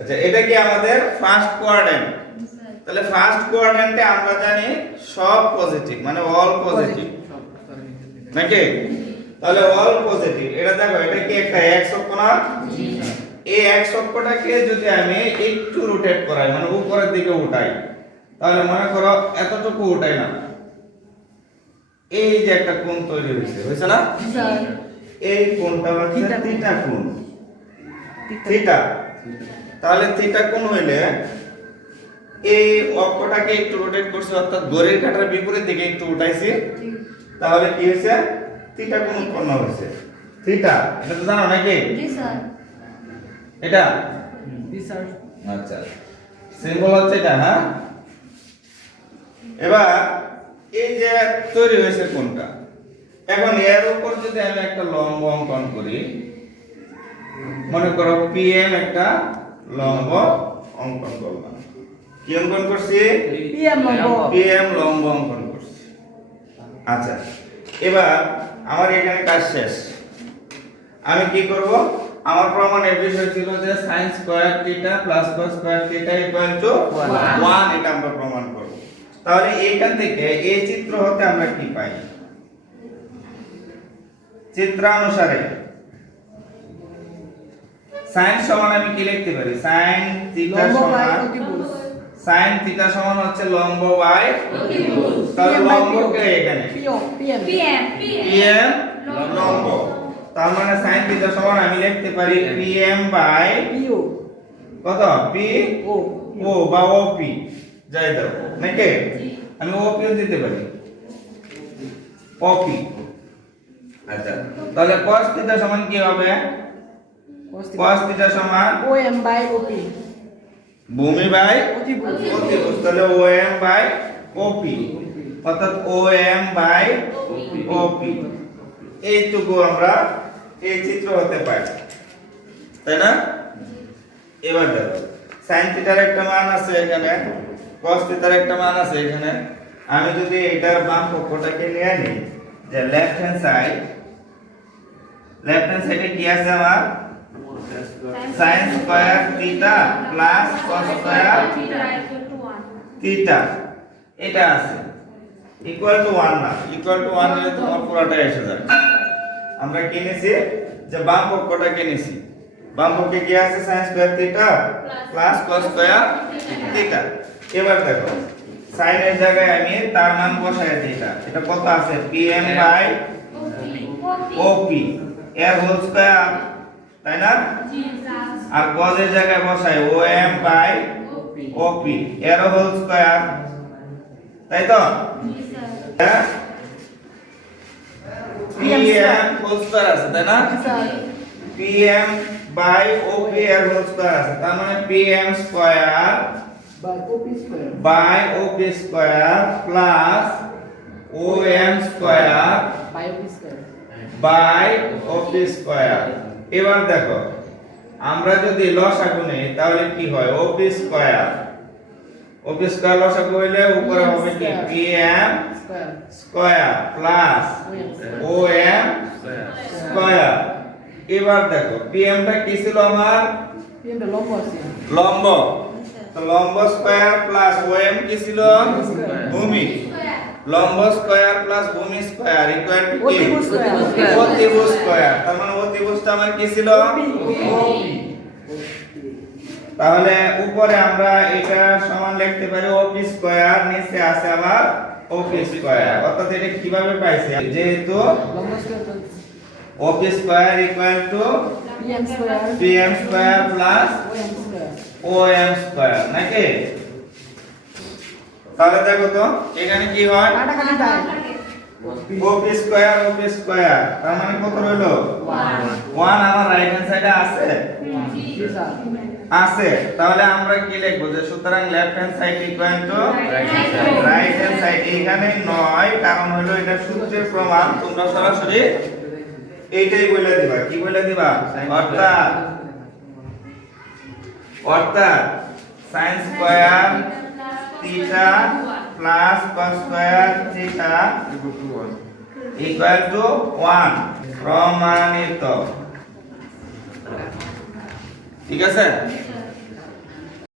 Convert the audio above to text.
আচ্ছা, এটা কি আমাদের ফার্স্ট কোয়াড্র্যান্ট। তাহলে ফার্স্ট কোয়াড্র্যান্টে আমরা জানি সব পজিটিভ, মানে অল পজিটিভ নাকি? তাহলে অল পজিটিভ। এটা দেখো, এটা কি একটা এক্স অক্ষ না? এই এক্স অক্ষটাকে যদি আমি একটু রোটেট করাই, মানে উপরের দিকে উঠাই, তাহলে মনে করো এতটুকু উঠাই না, এই যে একটা কোণ তৈরি হয়েছে না? এই কোণটা হচ্ছে থিটা কোণ। থিটা। তাহলে থিটা কোণ হইলে এই অক্ষটাকে একটু রোটেট করছি, অর্থাৎ ঘড়ির কাঁটার বিপরীত দিকে একটু উঠাইছি, তাহলে কি হয়েছে? থিটা কোণ উৎপন্ন হয়েছে। থিটা, এটা তো জানো নাকি? জি স্যার। এটা জি স্যার। আচ্ছা, সিম্বল হচ্ছে এটা। হ্যাঁ, এবার এই যে তৈরি হয়েছে কোণটা, এখন এর উপর যদি আমি একটা লম্ব অঙ্কন করি, মনে করো পিএম একটা লম্ব অঙ্কন করলাম। কি অঙ্কন করছি? পিএম লম্ব অঙ্কন করছি। আচ্ছা, এবার আমার এখানে কাজ শেষ। আমি কি করব? আমার প্রমাণের বিষয় ছিল যে sin square theta plus cos square theta equal to 1, এটা আমরা প্রমাণ করব। তাহলে এইখান থেকে এই চিত্র হতে আমরা কি পাই? চিত্রানুসারে sin সমান আমি কি লিখতে পারি? sin থিটা সমান হচ্ছে লম্ব বাই অতিভুজ। তাহলে লম্ব কে এখানে? পিএম লম্ব। তার মানে sin থিটা সমান আমি লিখতে পারি পিএম বাই কত? পি ও বা ওপি, যাই দাও নাকি? আমি ওপিও দিতে পারি, ওপি। আচ্ছা, তাহলে cos থিটা সমান কি হবে? cos থিটা সমান OM বাই OP। ভূমি বাই অতিভুজ। অতিভুজ। তাহলে OM বাই OP, অর্থাৎ OM বাই OP। এইটুকু আমরা এই চিত্র হতে পারি, তাই না? এবার দেখো, sin থিটার একটা মান আছে এখানে, cos থিটার একটা মান আছে এখানে। আমি যদি এটার বাম পক্ষটাকে নিয়ে নিই, যে লেফট হ্যান্ড সাইডে কি আছে আমার? sin square theta plus cos square theta, এটা আছে। ইকুয়াল টু 1 না, ইকুয়াল টু 1 হলে তোমার পুরোটা এসে যাবে। আমরা কি নিয়েছি? যে বাম পক্ষটাকে নিয়েছি। বাম পক্ষে কি আছে? sin square theta plus cos square theta. এবার দেখো, sin এর জায়গায় আমি তার মান বসাই দিই। এটা কত আছে? pm বাই op এর হোল স্কয়ার, তাই না? আর cos এর জায়গায় বসাই om বাই op এর হোল স্কয়ার, তাই তো? হ্যাঁ, pm হোল স্কয়ার আছে, তাই না? pm বাই op এর হোল স্কয়ার আছে, তার মানে pm square by op square plus om square by op square. এবার দেখো, আমরা যদি লসাগু নেই তাহলে কি হয়? op স্কয়ার লসাগু হইলে উপরে হবে কি? pm square plus om square. এবার দেখো, pm টা কি ছিল আমার? লম্ব। তো লম্ব স্কয়ার প্লাস om কি ছিল? ভূমি। লম্ব স্কয়ার প্লাস ভূমি স্কয়ার ইকুয়াল টু কি? অতিভুজ স্কয়ার। তার মানে অতিভুজটা আমার কি ছিল? তাহলে উপরে আমরা এটা সমান লিখতে পারি OP স্কয়ার, নিচে আছে আমার OP স্কয়ার। অর্থাৎ এটা কিভাবে পাইছি? যেহেতু OP square equal to PM square plus OM square, নাকি? তাহলে দেখো তো এখানে কি হয়? OP স্কয়ার, তার মানে কত রইলো? 1 আমার রাইট হ্যান্ড সাইডে আছে? আছে। তাহলে আমরা কি লিখবো? যে সুতরাং left hand side equal to right hand side. এখানে 9, কারণ হলো এটা সূত্রের প্রমাণ। তোমরা সরাসরি এইটাই বলে দিবা। কি বলে দিবা? অর্থাৎ sin square theta plus cos square theta equal to 1, প্রমাণিত। ঠিক আছে?